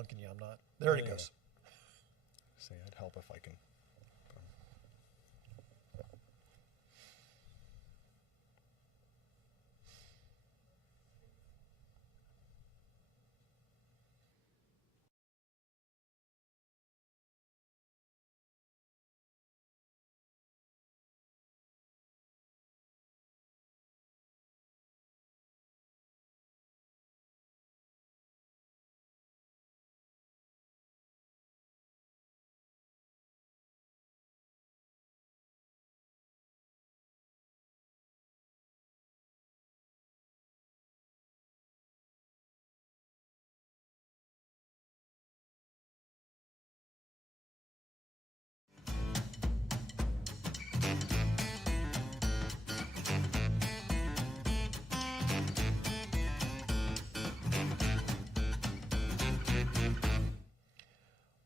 punking you. I'm not. There he goes. See, I'd help if I can.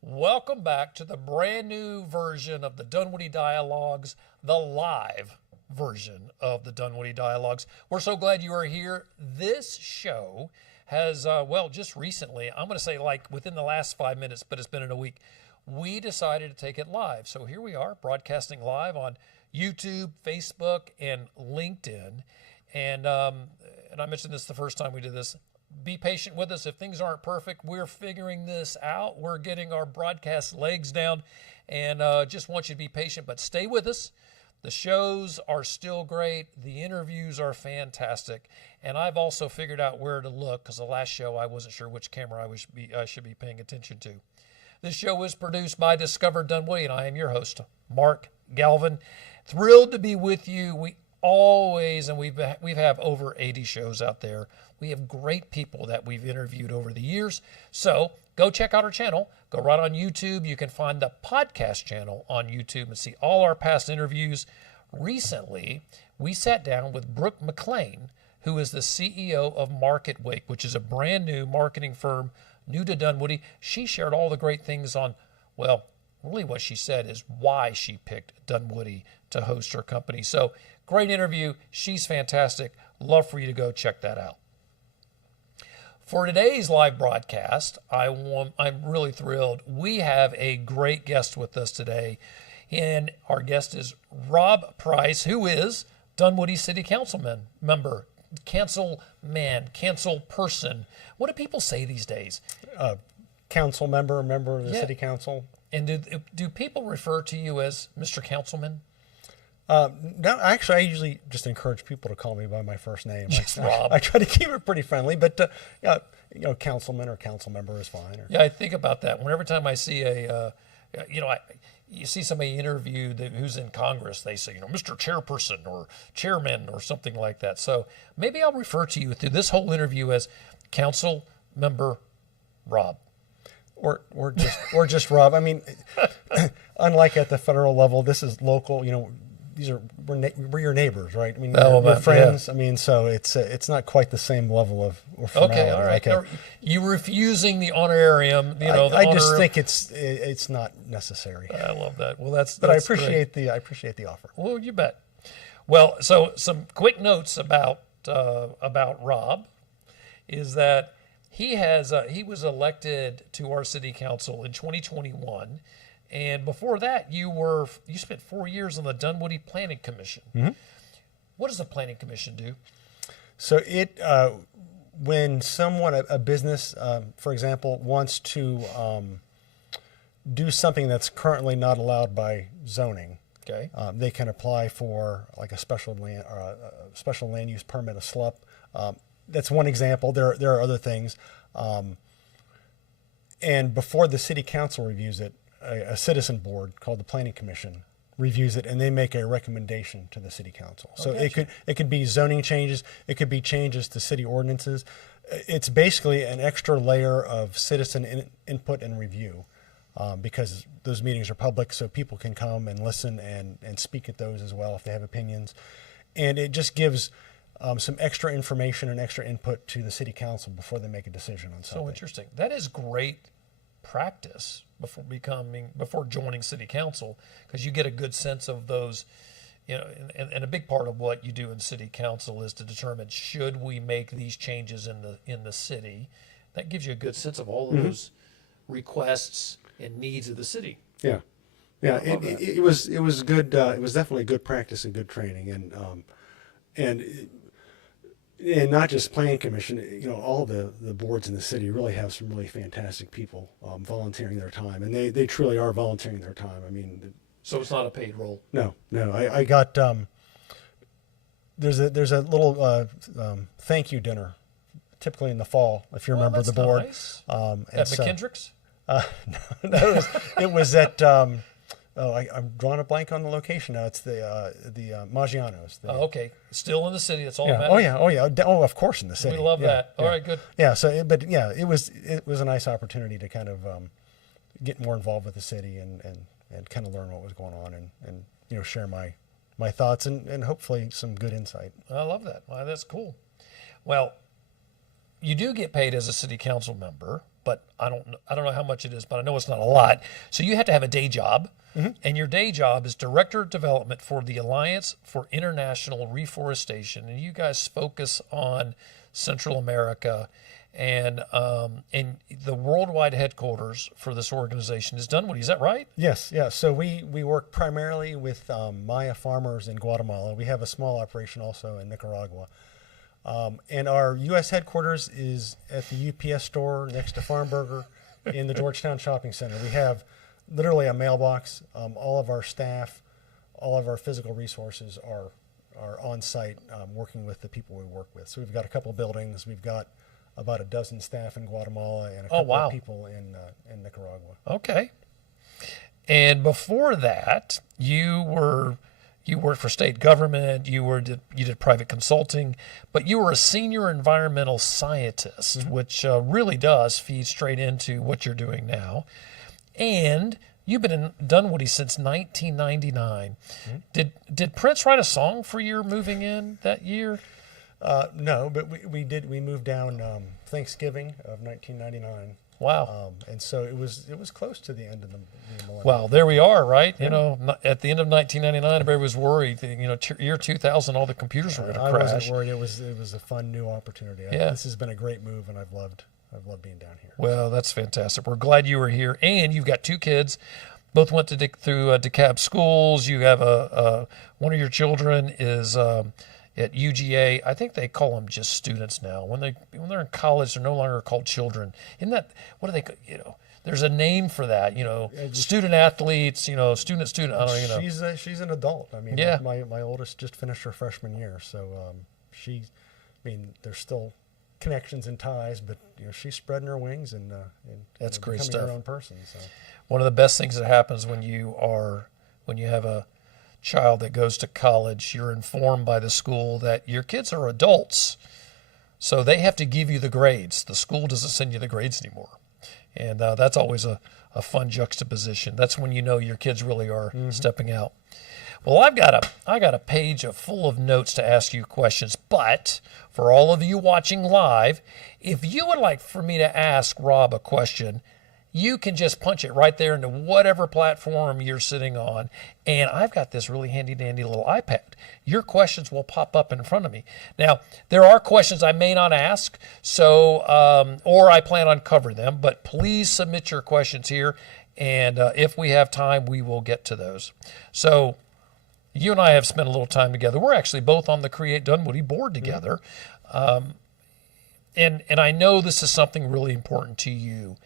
Welcome back to the brand new version of the Dunwoody Dialogues, the live version of the Dunwoody Dialogues. We're so glad you are here. This show has, just recently, I'm going to say like within the last 5 minutes, but it's been in a week, we decided to take it live. So here we are broadcasting live on YouTube, Facebook, and LinkedIn. And I mentioned this the first time we did this. Be patient with us. If things aren't perfect, we're figuring this out. We're getting our broadcast legs down, and just want you to be patient, but stay with us. The shows are still great. The interviews are fantastic. And I've also figured out where to look, because the last show I wasn't sure which camera I should be paying attention to. This show is produced by Discover Dunwoody, and I am your host, Mark Galvin. Thrilled to be with you. We always, and we've have over 80 shows out there. We have great people that we've interviewed over the years. So go check out our channel. Go right on YouTube. You can find the podcast channel on YouTube and see all our past interviews. Recently, we sat down with Brooke McLean, who is the CEO of Market Wake, which is a brand new marketing firm, new to Dunwoody. She shared all the great things on, well, really what she said is why she picked Dunwoody to host her company. So great interview. She's fantastic. Love for you to go check that out. For today's live broadcast, I'm really thrilled. We have a great guest with us today, and our guest is Rob Price, who is Dunwoody City Councilmember, council person. What do people say these days? Council member of the city council. And do people refer to you as Mr. Councilman? No, actually, I usually just encourage people to call me by my first name. Yes, Rob. I try to keep it pretty friendly, but councilman or council member is fine. Yeah, I think about that. Whenever time I see you see somebody interviewed who's in Congress, they say, Mr. Chairperson or Chairman or something like that. So maybe I'll refer to you through this whole interview as Council Member Rob. Or just Rob. I mean, unlike at the federal level, this is local. We're your neighbors, right? I mean, we're friends. Yeah. I mean, so it's not quite the same level of formality. Okay, all right. Okay. You refusing the honorarium? I just think it's not necessary. I love that. Well, that's I appreciate great. the offer. Well, you bet. Well, so some quick notes about Rob is that he was elected to our city council in 2021. And before that, you spent 4 years on the Dunwoody Planning Commission. Mm-hmm. What does the Planning Commission do? So when someone, a business, for example, wants to do something that's currently not allowed by zoning, okay, they can apply for like a special land use permit, a SLUP. That's one example. There are other things, and before the city council reviews it, a citizen board called the Planning Commission reviews it, and they make a recommendation to the city council. So it could be zoning changes, it could be changes to city ordinances. It's basically an extra layer of citizen input and review, because those meetings are public, so people can come and listen and speak at those as well if they have opinions. And it just gives some extra information and extra input to the city council before they make a decision on something. So interesting. That is great practice before joining city council, because you get a good sense of those, and a big part of what you do in city council is to determine, should we make these changes in the city. That gives you a good sense of all of those requests and needs of the city. Yeah, yeah. It was good. It was definitely good practice and good training, and not just planning commission. All the boards in the city really have some really fantastic people volunteering their time, and they truly are volunteering their time. I mean, so it's not a paid role. No. I got there's a little thank you dinner, typically in the fall, if you remember the board. Nice. At McKendrick's? No, it was at I'm drawing a blank on the location now. It's the Maggiano's. Okay, still in the city. That's all that Yeah. matters. Oh yeah. Oh, of course in the city. We love that. Yeah. All right, good. Yeah. So, it was a nice opportunity to kind of get more involved with the city and kind of learn what was going on and share my thoughts and hopefully some good insight. I love that. Well, that's cool. Well, you do get paid as a city council member, but I don't know how much it is, but I know it's not a lot. So you have to have a day job, and your day job is Director of Development for the Alliance for International Reforestation, and you guys focus on Central America, and the worldwide headquarters for this organization is Dunwoody. Is that right? Yes, yeah. So we work primarily with Maya farmers in Guatemala. We have a small operation also in Nicaragua. And our U.S. headquarters is at the UPS store next to Farm Burger in the Georgetown Shopping Center. We have literally a mailbox. All of our staff, all of our physical resources are on site working with the people we work with. So we've got a couple of buildings. We've got about a dozen staff in Guatemala and a couple of people in Nicaragua. Okay. And before that, you worked for state government, you did private consulting, but you were a senior environmental scientist, which really does feed straight into what you're doing now. And you've been in Dunwoody since 1999. Did Prince write a song for your moving in that year? No, but we did. We moved down Thanksgiving of 1999. Wow. And so it was close to the end of the millennium. Well, there we are, right? You know, at the end of 1999, everybody was worried. Year 2000, all the computers were going to crash. I wasn't worried. It was a fun new opportunity. Yeah. This has been a great move, and I've loved being down here. Well, that's fantastic. We're glad you were here, and you've got two kids. Both went to through DeKalb schools. You have one of your children is at UGA. I think they call them just students now. When they're in college, they're no longer called children. Isn't that, what do they, there's a name for that, student athletes, student, I don't know. She's an adult. I mean, yeah. My oldest just finished her freshman year. So there's still connections and ties, but she's spreading her wings and that's great becoming stuff. her own person. So one of the best things that happens when you have a child that goes to college, you're informed by the school that your kids are adults, so they have to give you the grades. The school doesn't send you the grades anymore, and that's always a fun juxtaposition. That's when you know your kids really are stepping out. Well, I got a page full of notes to ask you questions, but for all of you watching live, if you would like for me to ask Rob a question, you can just punch it right there into whatever platform you're sitting on. And I've got this really handy dandy little iPad. Your questions will pop up in front of me. Now, there are questions I may not ask, or I plan on covering them, but please submit your questions here. And if we have time, we will get to those. So you and I have spent a little time together. We're actually both on the Create Dunwoody board together. And I know this is something really important to you.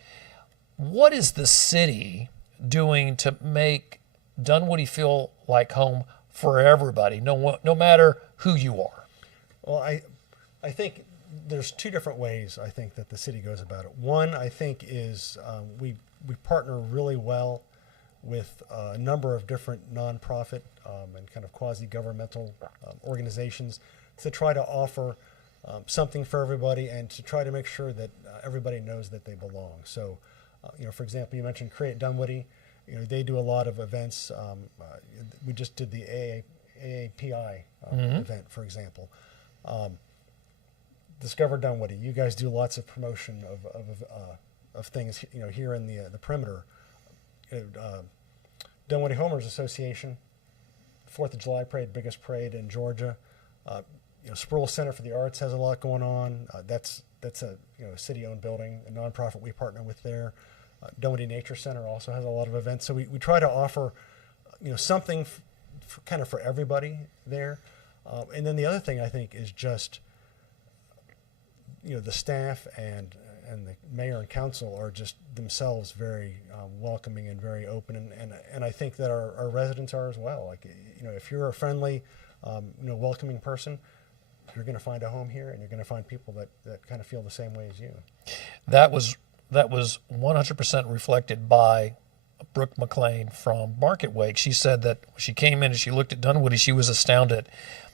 What is the city doing to make Dunwoody feel like home for everybody, no matter who you are? Well, I think there's two different ways I think that the city goes about it. One, I think, is we partner really well with a number of different nonprofit and kind of quasi-governmental organizations to try to offer something for everybody and to try to make sure that everybody knows that they belong. So, for example, you mentioned Create Dunwoody. They do a lot of events. We just did the AAPI event, for example. Discover Dunwoody. You guys do lots of promotion of things, here in the perimeter. Dunwoody Homeowners Association, 4th of July parade, biggest parade in Georgia. Sproul Center for the Arts has a lot going on. That's a city-owned building, a nonprofit we partner with there. Dunwoody Nature Center also has a lot of events. So we try to offer, something kind of for everybody there. And then the other thing I think is just, the staff and the mayor and council are just themselves very welcoming and very open, and I think that our residents are as well. Like, if you're a friendly, welcoming person, you're going to find a home here, and you're going to find people that kind of feel the same way as you. That was 100% reflected by Brooke McLean from Market Wake. She said that when she came in and she looked at Dunwoody, she was astounded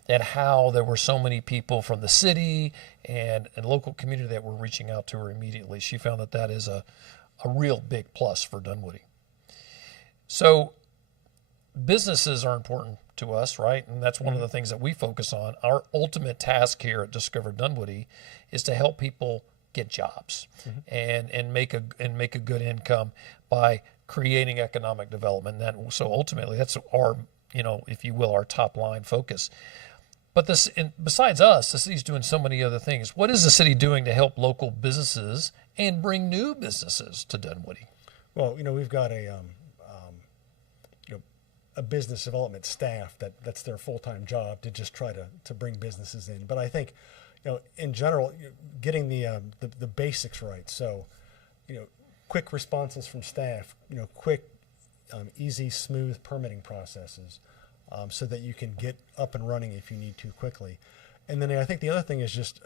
at how there were so many people from the city and local community that were reaching out to her immediately. She found that is a real big plus for Dunwoody. So businesses are important to us, right? And that's one of the things that we focus on. Our ultimate task here at Discover Dunwoody is to help people get jobs and make a good income by creating economic development. So ultimately, that's our, if you will, our top line focus. But besides us, the city's doing so many other things. What is the city doing to help local businesses and bring new businesses to Dunwoody? Well, we've got a business development staff that's their full-time job to just try to bring businesses in. But I think, in general, getting the basics right. So, quick responses from staff. Quick, easy, smooth permitting processes. So that you can get up and running if you need to quickly. And then I think the other thing is just,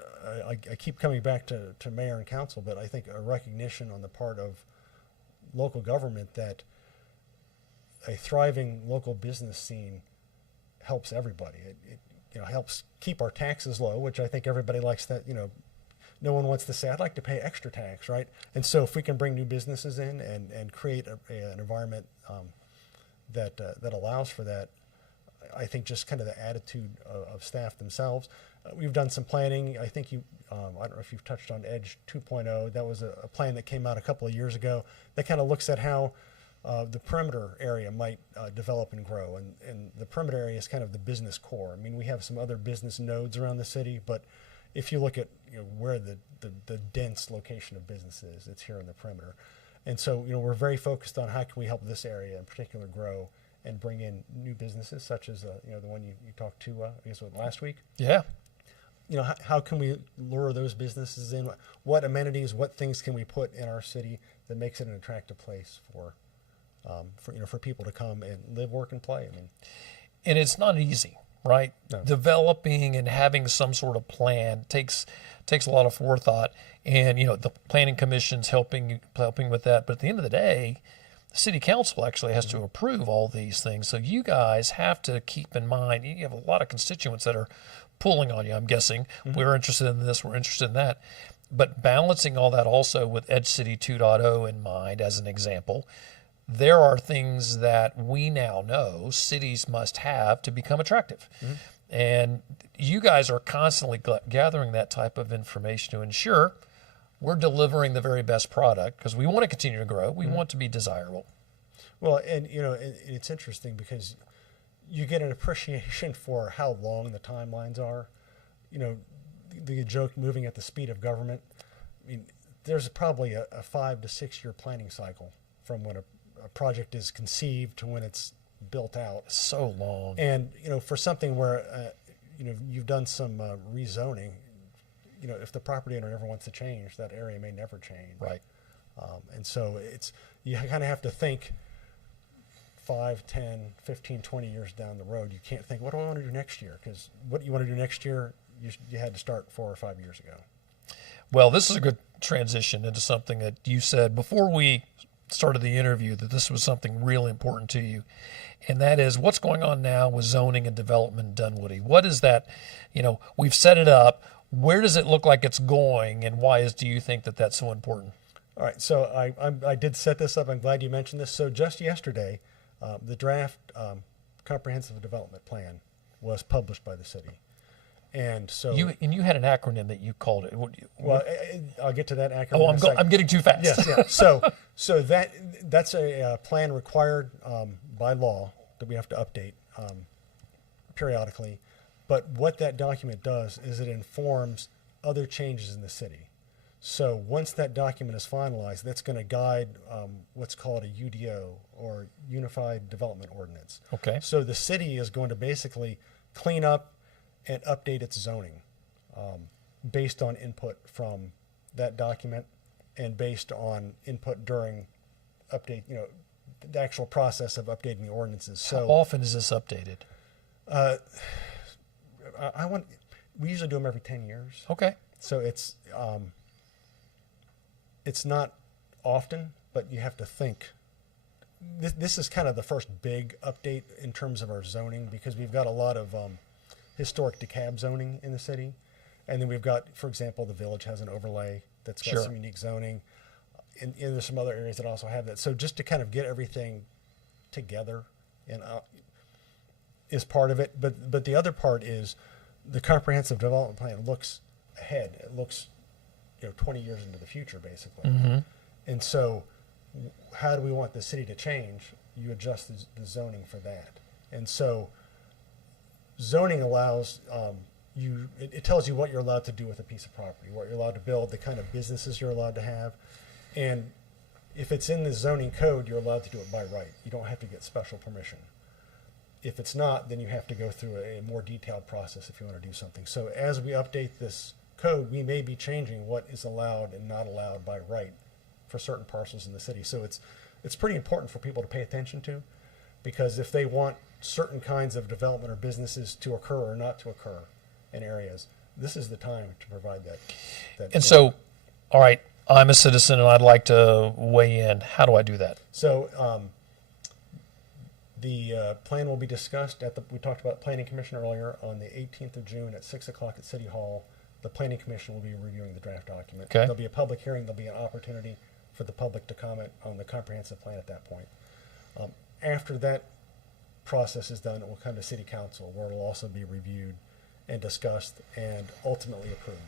I keep coming back to mayor and council, but I think a recognition on the part of local government that a thriving local business scene helps everybody. It helps keep our taxes low, which I think everybody likes that, no one wants to say, I'd like to pay extra tax, right? And so if we can bring new businesses in and create an environment that allows for that, I think just kind of the attitude of staff themselves. We've done some planning. I think I don't know if you've touched on Edge 2.0. That was a plan that came out a couple of years ago that kind of looks at how the perimeter area might develop and grow. And the perimeter area is kind of the business core. I mean, we have some other business nodes around the city, but if you look at where the dense location of business is, it's here in the perimeter. And so, we're very focused on how can we help this area in particular grow and bring in new businesses, such as the one you talked to, I guess, last week. Yeah. How can we lure those businesses in? What amenities, what things can we put in our city that makes it an attractive place for people to come and live, work, and play? I mean, and it's not easy, right? No. Developing and having some sort of plan takes a lot of forethought, and the planning commission's helping with that. But at the end of the day, the city council actually has to approve all these things. So you guys have to keep in mind, you have a lot of constituents that are pulling on you, I'm guessing. We're interested in this, we're interested in that. But balancing all that also with Edge City 2.0 in mind, as an example, there are things that we now know cities must have to become attractive. And you guys are constantly gathering that type of information to ensure we're delivering the very best product, because we want to continue to grow. We want to be desirable. Well, and it's interesting because you get an appreciation for how long the timelines are. The joke, moving at the speed of government. I mean, there's probably a 5 to 6 year planning cycle from when a project is conceived to when it's built out. So long. And for something where you've done some rezoning. If the property owner ever wants to change, that area may never change. Right. And so you kind of have to think 5, 10, 15, 20 years down the road. You can't think, what do I want to do next year? Because what you want to do next year, you had to start 4 or 5 years ago. Well, this is a good transition into something that you said before we started the interview, that this was something really important to you. And that is what's going on now with zoning and development in Dunwoody. What is that? We've set it up. Where does it look like it's going, and why do you think that that's so important? All right, so I did set this up. I'm glad you mentioned this. So just yesterday, the draft comprehensive development plan was published by the city, and so you had an acronym that you called it. Well, I'll get to that acronym. Oh, I'm getting too fast. Yes, yeah. So that's a plan required by law that we have to update periodically. But what that document does is it informs other changes in the city. So once that document is finalized, that's going to guide what's called a UDO, or Unified Development Ordinance. Okay. So the city is going to basically clean up and update its zoning based on input from that document and based on input during update, the actual process of updating the ordinances. How So often is this updated? we usually do them every 10 years. Okay. So it's not often, but you have to think. This is kind of the first big update in terms of our zoning, because we've got a lot of historic DeKalb zoning in the city. And then we've got, for example, the village has an overlay that's got Sure. some unique zoning. And there's some other areas that also have that. So just to kind of get everything together and is part of it. But the other part is the comprehensive development plan looks ahead. It looks 20 years into the future, basically. Mm-hmm. And so how do we want the city to change? You adjust the zoning for that. And so zoning allows it tells you what you're allowed to do with a piece of property, what you're allowed to build, the kind of businesses you're allowed to have. And if it's in the zoning code, you're allowed to do it by right. You don't have to get special permission. If it's not, then you have to go through a more detailed process if you want to do something. So as we update this code, we may be changing what is allowed and not allowed by right for certain parcels in the city. So it's pretty important for people to pay attention to, because if they want certain kinds of development or businesses to occur or not to occur in areas, this is the time to provide that. And so, all right, I'm a citizen and I'd like to weigh in. How do I do that? So the plan will be discussed we talked about Planning Commission earlier on the 18th of June at 6 o'clock at City Hall. The Planning Commission will be reviewing the draft document. Okay. There'll be a public hearing. There'll be an opportunity for the public to comment on the comprehensive plan at that point. After that process is done, it will come to City Council, where it will also be reviewed and discussed and ultimately approved.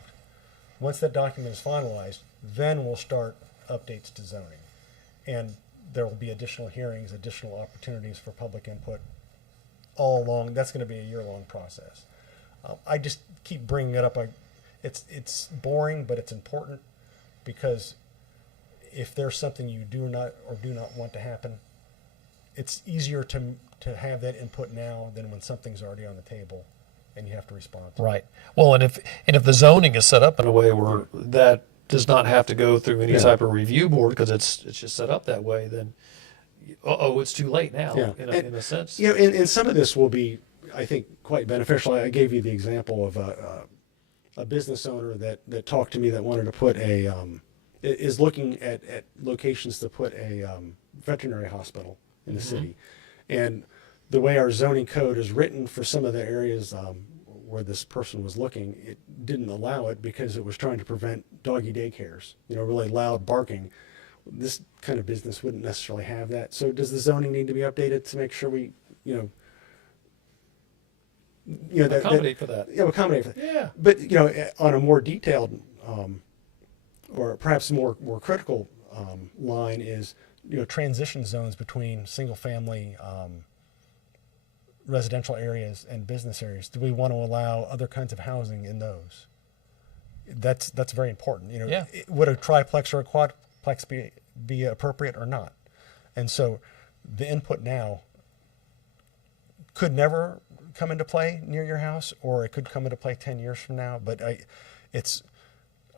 Once that document is finalized, then we'll start updates to zoning. And there will be additional hearings, additional opportunities for public input all along. That's going to be a year-long process. I just keep bringing it up. It's boring, but it's important, because if there's something you do not want to happen, it's easier to have that input now than when something's already on the table and you have to respond to it. Right. Well, and if the zoning is set up in a way where that does not have to go through any type of review board, because it's just set up that way, then it's too late now. Yeah. In a sense. And some of this will be, I think, quite beneficial. I gave you the example of a business owner that talked to me that wanted to put is looking at locations to put a veterinary hospital in the city. And the way our zoning code is written for some of the areas where this person was looking, it didn't allow it because it was trying to prevent doggy daycares, really loud barking. This kind of business wouldn't necessarily have that. So does the zoning need to be updated to make sure we, Accommodate for that. Yeah, accommodate for that. Yeah. But, on a more detailed or perhaps more critical line is, transition zones between single family residential areas and business areas. Do we want to allow other kinds of housing in those? That's very important. Yeah. Would a triplex or a quadplex be appropriate or not? And so the input now could never come into play near your house, or it could come into play 10 years from now. But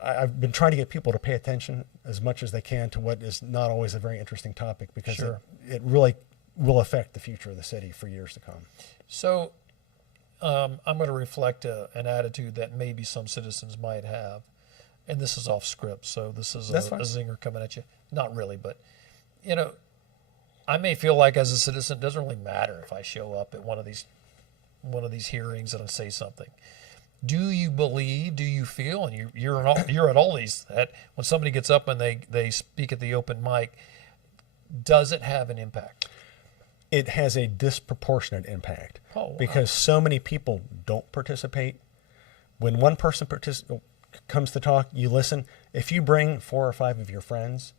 I've been trying to get people to pay attention as much as they can to what is not always a very interesting topic, because Sure. it really will affect the future of the city for years to come. So I'm going to reflect an attitude that maybe some citizens might have. And this is off script, so this is a zinger coming at you. Not really, but, I may feel like as a citizen, it doesn't really matter if I show up at one of these hearings and I say something. Do you feel, and you're at all these, that when somebody gets up and they speak at the open mic, does it have an impact? It has a disproportionate impact. Oh, wow. Because so many people don't participate. When one person comes to talk, you listen. If you bring 4 or 5 of your friends,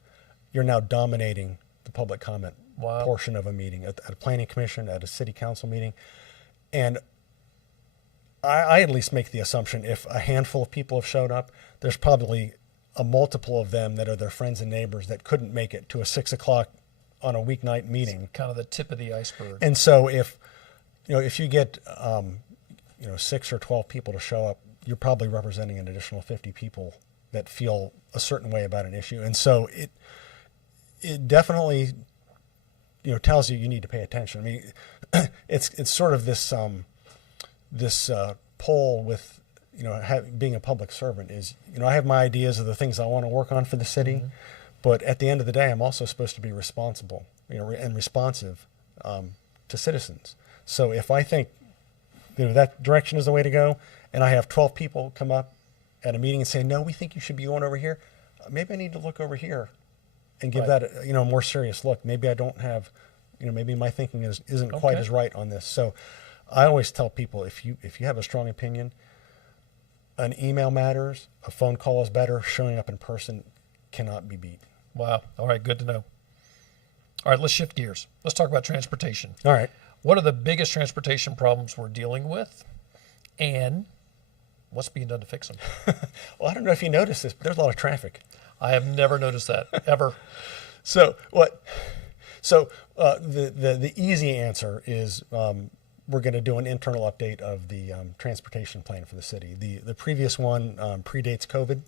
you're now dominating the public comment portion of a meeting, at a planning commission, at a city council meeting. And I at least make the assumption, if a handful of people have showed up, there's probably a multiple of them that are their friends and neighbors that couldn't make it to a 6 o'clock on a weeknight meeting. It's kind of the tip of the iceberg. And so if you get 6 or 12 people to show up, you're probably representing an additional 50 people that feel a certain way about an issue. And so it definitely tells you need to pay attention. I mean, it's sort of this pull with being a public servant is I have my ideas of the things I want to work on for the city, but at the end of the day, I'm also supposed to be responsible and responsive to citizens. So if I think that direction is the way to go, and I have 12 people come up at a meeting and say, no, we think you should be going over here, maybe I need to look over here and give that a more serious look. Maybe I don't have, maybe my thinking isn't quite as right on this. So I always tell people, if you have a strong opinion, an email matters, a phone call is better, showing up in person cannot be beat. Wow. All right, good to know. All right, let's shift gears. Let's talk about transportation. All right. What are the biggest transportation problems we're dealing with, and what's being done to fix them? Well, I don't know if you noticed this, but there's a lot of traffic. I have never noticed that, ever. So what? So the easy answer is we're going to do an internal update of the transportation plan for the city. The previous one predates COVID,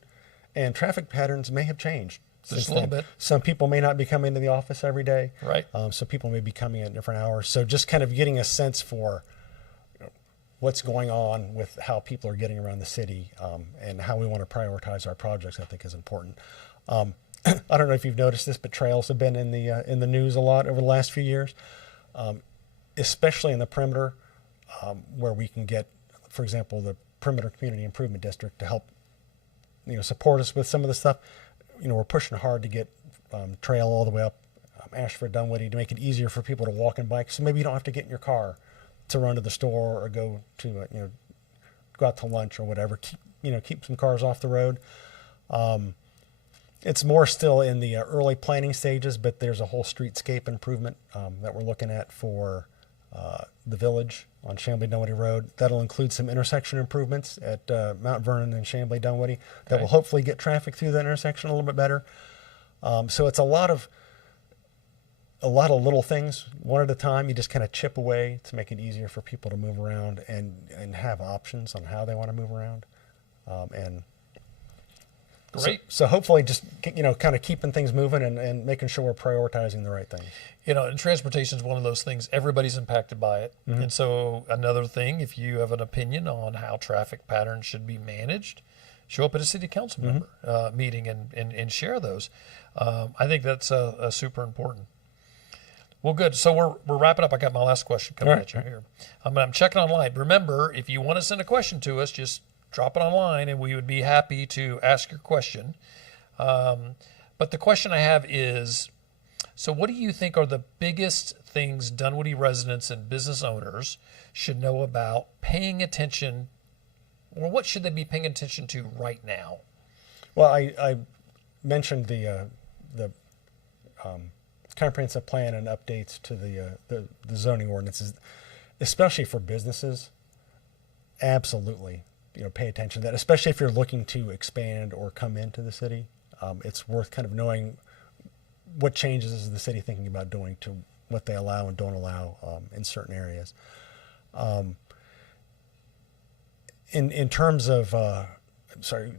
and traffic patterns may have changed. Just a little bit. Some people may not be coming to the office every day. Right. Some people may be coming at different hours. So just kind of getting a sense for what's going on with how people are getting around the city and how we want to prioritize our projects, I think is important. I don't know if you've noticed this, but trails have been in the news a lot over the last few years, especially in the perimeter, where we can get, for example, the Perimeter Community Improvement District to help support us with some of the stuff. We're pushing hard to get trail all the way up Ashford, Dunwoody, to make it easier for people to walk and bike. So maybe you don't have to get in your car to run to the store or go to go out to lunch or whatever. Keep some cars off the road. It's more still in the early planning stages, but there's a whole streetscape improvement that we're looking at for the village on Chamblee-Dunwoody Road. That'll include some intersection improvements at Mount Vernon and Chamblee-Dunwoody that will hopefully get traffic through that intersection a little bit better. So it's a lot of little things, one at a time. You just kind of chip away to make it easier for people to move around and have options on how they want to move around. Great. So hopefully just, kind of keeping things moving and making sure we're prioritizing the right things. And transportation is one of those things, everybody's impacted by it. Mm-hmm. And so another thing, if you have an opinion on how traffic patterns should be managed, show up at a city council member meeting and share those. I think that's super important. Well, good. So we're wrapping up. I got my last question coming at you here. I'm checking online. Remember, if you want to send a question to us, just drop it online, and we would be happy to ask your question. But the question I have is, so what do you think are the biggest things Dunwoody residents and business owners should know about paying attention, or what should they be paying attention to right now? Well, I mentioned the comprehensive plan and updates to the zoning ordinances, especially for businesses. Absolutely. Pay attention to that, especially if you're looking to expand or come into the city. It's worth kind of knowing what changes is the city thinking about doing to what they allow and don't allow in certain areas. In terms of, sorry,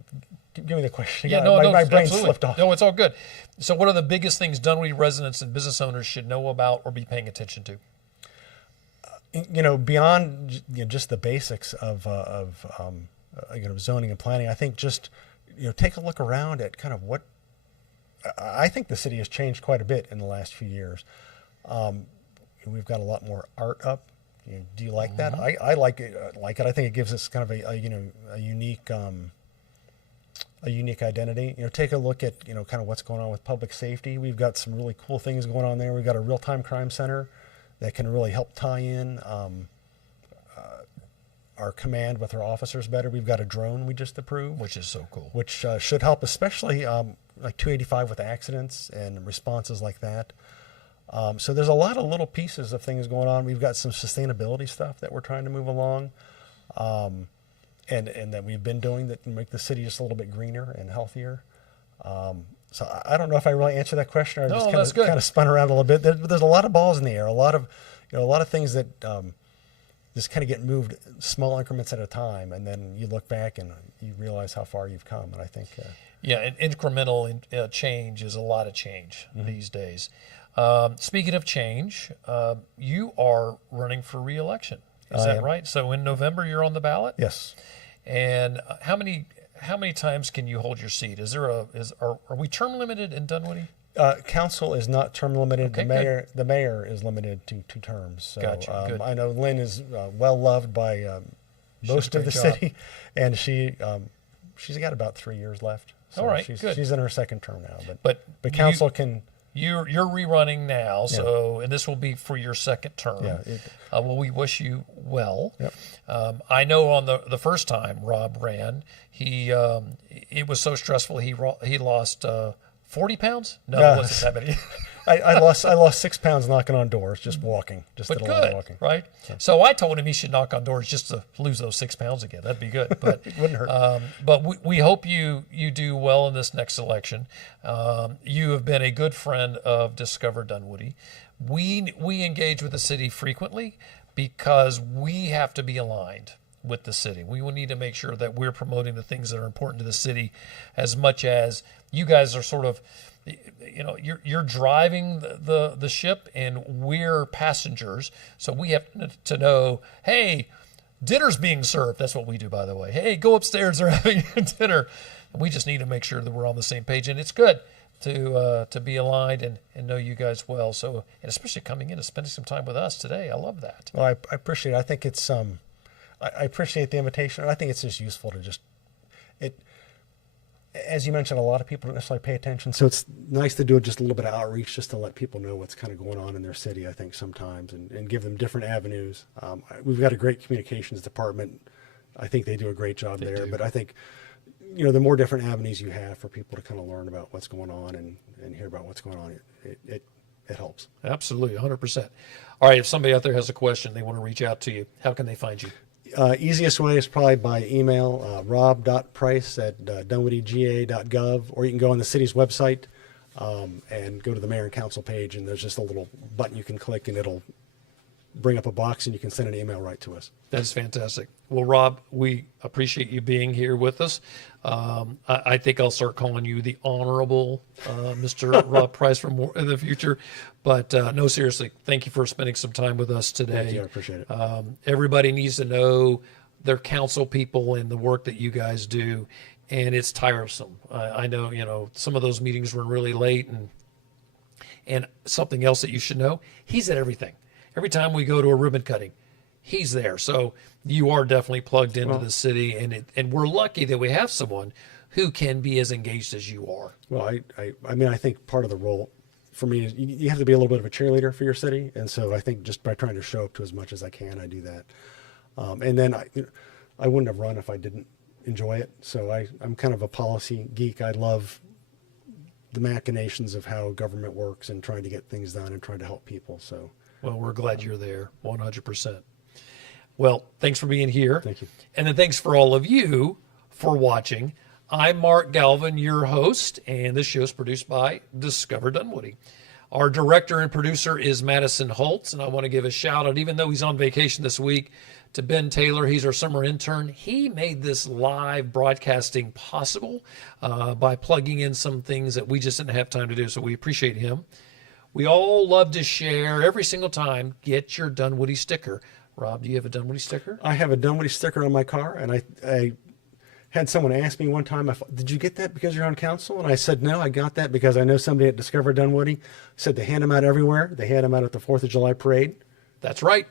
give me the question. Yeah, my brain absolutely. slipped off. No, it's all good. So what are the biggest things Dunwoody residents and business owners should know about or be paying attention to? Beyond just the basics of zoning and planning, I think just take a look around at kind of what I think the city has changed quite a bit in the last few years. We've got a lot more art up. Do you like that? I like it. I think it gives us kind of a unique identity. Take a look at kind of what's going on with public safety. We've got some really cool things going on there. We've got a real-time crime center that can really help tie in our command with our officers better. We've got a drone we just approved, which is so cool. Which should help, especially like 285 with accidents and responses like that. So there's a lot of little pieces of things going on. We've got some sustainability stuff that we're trying to move along, and that we've been doing that can make the city just a little bit greener and healthier. So I don't know if I really answered that question, or I No, just that's kind of spun around a little bit. There's a lot of balls in the air, a lot of things that just kind of get moved small increments at a time, and then you look back and you realize how far you've come. And I think, yeah, an incremental change is a lot of change these days. Speaking of change, you are running for re-election. Is that right? So in November, you're on the ballot? Yes. And how many times can you hold your seat? Are we term limited in Dunwoody? Council is not term limited. Okay, the mayor is limited to 2 terms. So, Gotcha, good. I know Lynn is well loved by most of the city, and she's got about 3 years left. So all right, good. She's in her 2nd term now, but council can. You're rerunning now, so and this will be for your 2nd term. Yeah. Well, we wish you well. Yep. I know on the first time Rob ran, it was so stressful he lost 40 pounds. No, it wasn't that many. I lost 6 pounds knocking on doors, just walking. But good, right? So I told him he should knock on doors just to lose those 6 pounds again. That'd be good. But it wouldn't hurt. But we hope you do well in this next election. You have been a good friend of Discover Dunwoody. We engage with the city frequently because we have to be aligned with the city. We will need to make sure that we're promoting the things that are important to the city as much as you guys are sort of, you're driving the ship and we're passengers. So we have to know, hey, dinner's being served. That's what we do, by the way. Hey, go upstairs, they're having dinner. We just need to make sure that we're on the same page. And it's good to be aligned and know you guys well. So, and especially coming in and spending some time with us today. I love that. Well, I appreciate it. I think it's, I appreciate the invitation. And I think it's just useful to as you mentioned, a lot of people don't necessarily pay attention. So it's nice to do just a little bit of outreach just to let people know what's kind of going on in their city, I think, sometimes, and give them different avenues. We've got a great communications department. I think they do a great job there. But I think, the more different avenues you have for people to kind of learn about what's going on and hear about what's going on, it helps. Absolutely, 100%. All right, if somebody out there has a question, they want to reach out to you, how can they find you? Easiest way is probably by email, rob.price@dunwoodyga.gov, or you can go on the city's website and go to the mayor and council page, and there's just a little button you can click, and it'll bring up a box, and you can send an email right to us. That's fantastic. Well, Rob, we appreciate you being here with us. I think I'll start calling you the Honorable Mr. Rob Price in the future. But no, seriously, thank you for spending some time with us today. Thank you. I appreciate it. Everybody needs to know their council people and the work that you guys do, and it's tiresome. I know, some of those meetings run really late, and something else that you should know, he's at everything. Every time we go to a ribbon cutting, he's there. So you are definitely plugged into the city, and we're lucky that we have someone who can be as engaged as you are. Well, I think part of the role for me is you have to be a little bit of a cheerleader for your city, and so I think just by trying to show up to as much as I can, I do that. And then I wouldn't have run if I didn't enjoy it. So I'm kind of a policy geek. I love the machinations of how government works and trying to get things done and trying to help people. So. Well, we're glad you're there, 100%. Well, thanks for being here. Thank you. And then thanks for all of you for watching. I'm Mark Galvin, your host, and this show is produced by Discover Dunwoody. Our director and producer is Madison Holtz, and I want to give a shout out, even though he's on vacation this week, to Ben Taylor. He's our summer intern. He made this live broadcasting possible by plugging in some things that we just didn't have time to do, so we appreciate him. We all love to share every single time. Get your Dunwoody sticker. Rob, do you have a Dunwoody sticker? I have a Dunwoody sticker on my car, and I had someone ask me one time, did you get that because you're on council? And I said, no, I got that because I know somebody at Discover Dunwoody said they hand them out everywhere. They hand them out at the 4th of July parade. That's right.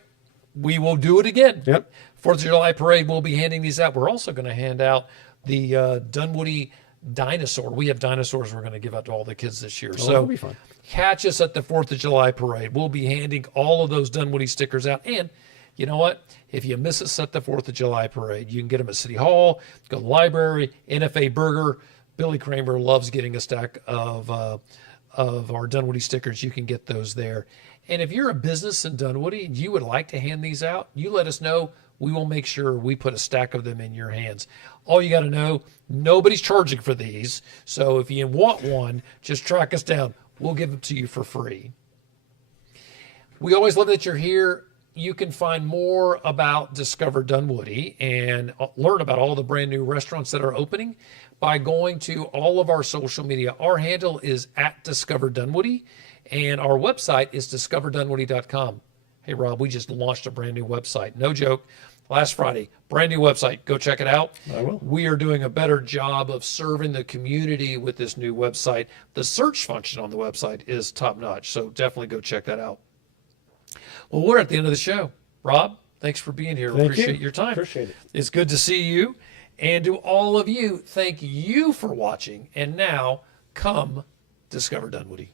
We will do it again. Yep. 4th of July parade, we'll be handing these out. We're also going to hand out the Dunwoody dinosaur. We have dinosaurs we're going to give out to all the kids this year. So that'll be fun. Catch us at the 4th of July parade. We'll be handing all of those Dunwoody stickers out. And you know what? If you miss us at the 4th of July parade, you can get them at City Hall, go to the library, NFA Burger. Billy Kramer loves getting a stack of our Dunwoody stickers. You can get those there. And if you're a business in Dunwoody and you would like to hand these out, you let us know. we will make sure we put a stack of them in your hands. All you got to know, nobody's charging for these. So if you want one, just track us down. We'll give them to you for free. We always love that you're here. You can find more about Discover Dunwoody and learn about all the brand new restaurants that are opening by going to all of our social media. Our handle is @DiscoverDunwoody, and our website is discoverdunwoody.com. Hey, Rob, we just launched a brand new website. No joke. Last Friday, brand new website. Go check it out. I will. We are doing a better job of serving the community with this new website. The search function on the website is top notch, so definitely go check that out. Well, we're at the end of the show. Rob, thanks for being here. Thank Appreciate you. your time. Appreciate it. It's good to see you. And to all of you, thank you for watching. And now, come Discover Dunwoody.